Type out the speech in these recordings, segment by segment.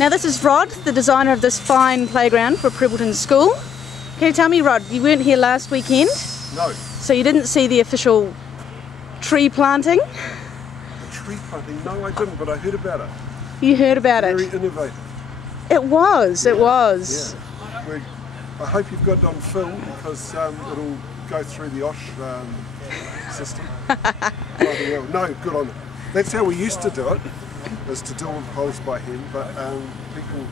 Now this is Rod, the designer of this fine playground for Prebbleton School. Can you tell me, Rod, you weren't here last weekend? No. So you didn't see the official tree planting? The tree planting? No, I didn't, but I heard about it. You heard about it? Very innovative. It was, it was. Yeah. I hope you've got it on film because it'll go through the OSH system. Rather well. No, good on it. That's how we used to do it, is to do all the poles by hand, but people,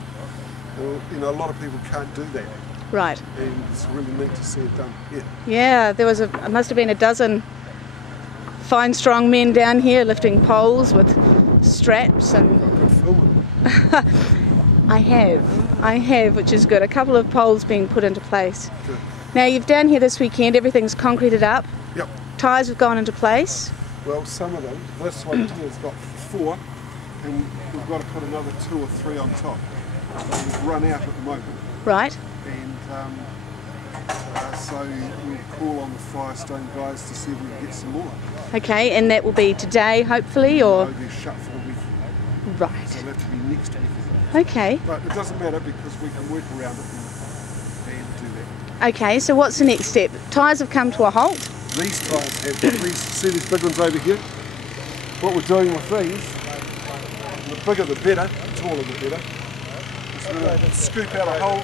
a lot of people can't do that. Right. And it's really neat to see it done here. Yeah, there must have been a dozen fine, strong men down here lifting poles with straps and... Good filming. I have, which is good. A couple of poles being put into place. Good. Now you've down here this weekend, everything's concreted up. Yep. Tyres have gone into place. Well, some of them. This one here's got 4, and we've got to put another 2 or 3 on top. So we've run out at the moment. Right. And so we'll call on the Firestone guys to see if we can get some more. Okay, and that will be today, hopefully, or? No, they're shut for a weekend. Right. So it'll have to be next weekend. Okay. But it doesn't matter because we can work around it and do that. Okay, so what's the next step? Tyres have come to a halt. These tyres have, see these big ones over here? What we're doing with these, the bigger the better, the taller the better. Is we're going to scoop out a hole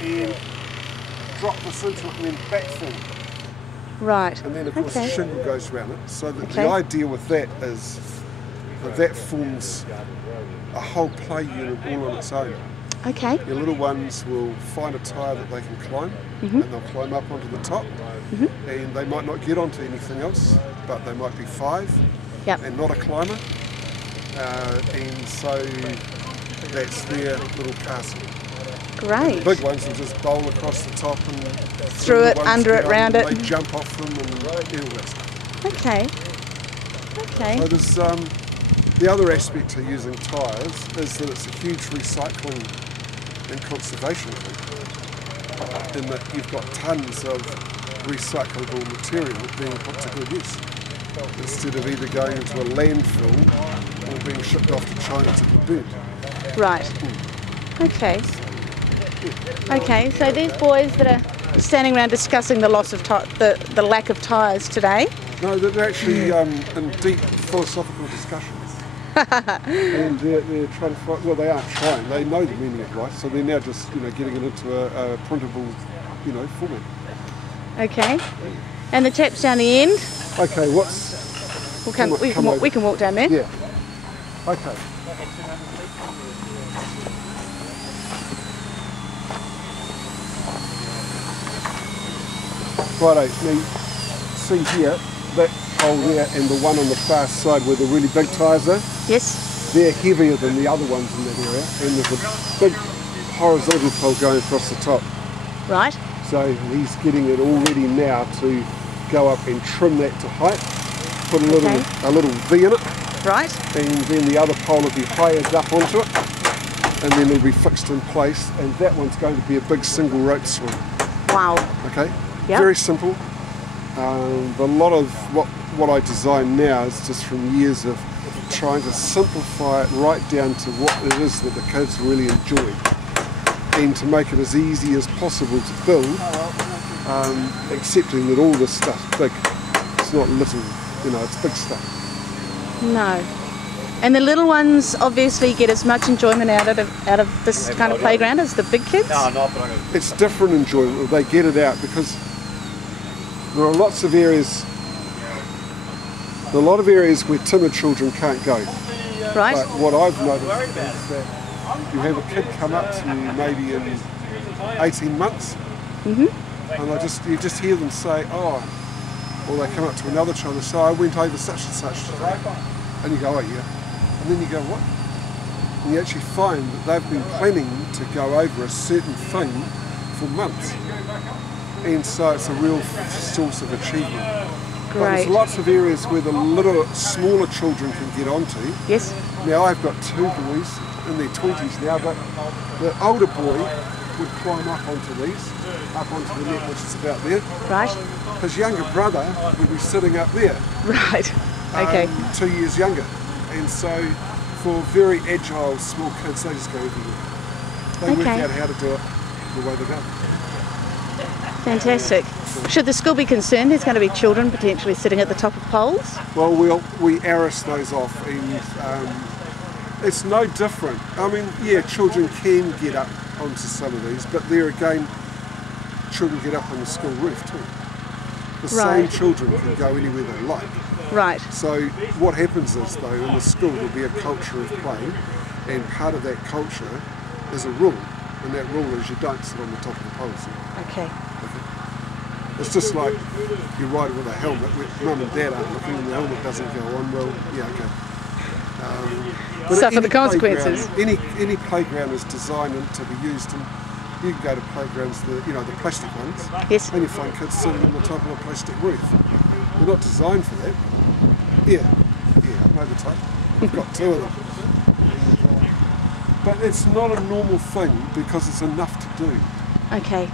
and drop this into it and then backfill. Right. And then of course the shingle goes around it. So that the idea with that is that forms a whole play unit all on its own. Okay. Your little ones will find a tyre that they can climb, and they'll climb up onto the top, and they might not get onto anything else, but they might be 5 and not a climber, and so that's their little castle. Great. The big ones will just bowl across the top and through it, under it, round it. They jump off them and all that stuff. Okay. Okay. So there's the other aspect to using tyres is that it's a huge recycling and conservation thing, in that you've got tons of recyclable material being put to good use, instead of either going into a landfill or being shipped off to China to be burnt. Right. Okay. Okay, so these boys that are standing around discussing the loss of the lack of tyres today. No, they're actually in deep philosophical discussions. And they're trying to find, well, they aren't trying, they know the meaning of life, so they're now just getting it into a printable format. Okay. And the chaps down the end? Okay, we can walk down there. Yeah. Okay. Righto, now see here, that hole there and the one on the far side where the really big tyres are? Yes. They're heavier than the other ones in that area, and there's a big horizontal pole going across the top. Right. So he's getting it all ready now to go up and trim that to height, put a little V in it. Right. And then the other pole will be hired up onto it, and then it'll be fixed in place, and that one's going to be a big single rope swing. Wow. Okay? Yep. Very simple. A lot of what I design now is just from years of trying to simplify it right down to what it is that the kids really enjoy, and to make it as easy as possible to build, accepting that all this stuff's big. It's not little, it's big stuff. No. And the little ones obviously get as much enjoyment out of this kind of playground as the big kids? It's different enjoyment. They get it out because there are lots of areas, where timid children can't go. Right. But what I've noticed is that you have a kid come up to you maybe in 18 months, and you just hear them say, or they come up to another child and say, I went over such and such today. And you go, oh yeah. And then you go, what? And you actually find that they've been planning to go over a certain thing for months. And so it's a real source of achievement. Great. But there's lots of areas where the little, smaller children can get onto. Yes. Now I've got 2 boys in their 20s now, but the older boy would climb up onto these, up onto the net, which is about there. Right. His younger brother would be sitting up there. Right. Okay. 2 years younger. And so For very agile, small kids, they just go everywhere. They work Okay. out how to do it the way they go. Fantastic. Should the school be concerned there's going to be children potentially sitting at the top of poles? Well, we arrest those off, and it's no different. I mean, yeah, children can get up onto some of these, but there again, children get up on the school roof too. The same Right. children can go anywhere they like. Right. So what happens is, though, in the school there'll be a culture of play, and part of that culture is a rule, and that rule is you don't sit on the top of the poles. Okay. It's just like you ride with a helmet, mum and dad aren't looking and the helmet doesn't go on, well, yeah, okay. But Suffer any the consequences. playground- Any playground is designed to be used, and you can go to playgrounds, the plastic ones, Yes. and you find kids sitting on the top of a plastic roof. They're not designed for that. Yeah, I know the type. I've got two of them. But it's not a normal thing because it's enough to do. Okay.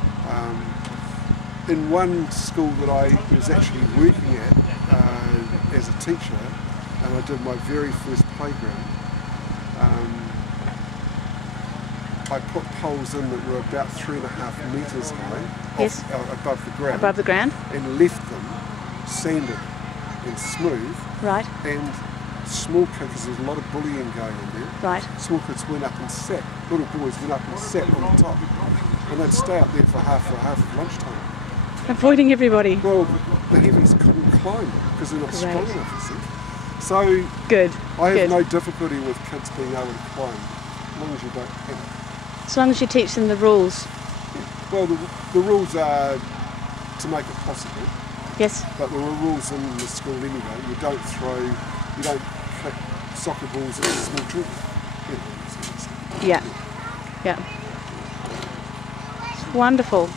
In one school that I was actually working at as a teacher, and I did my very first playground, I put poles in that were about 3.5 metres high, Yes. above the ground, Above the ground? and left them sanded and smooth, Right. and small kids, because there's a lot of bullying going on there, Right. small kids went up and sat, little boys went up and sat on the top, and they'd stay up there for half of lunchtime. Avoiding everybody. Well, the heavies couldn't climb because they're not strong Great. enough, you see. So Good. I have Good. no difficulty with kids being able to climb, as long as you don't panic. As long as you teach them the rules. Well, the rules are to make it possible, Yes. but there are rules in the school anyway. You don't kick soccer balls at small children. Yeah. Yeah. It's wonderful.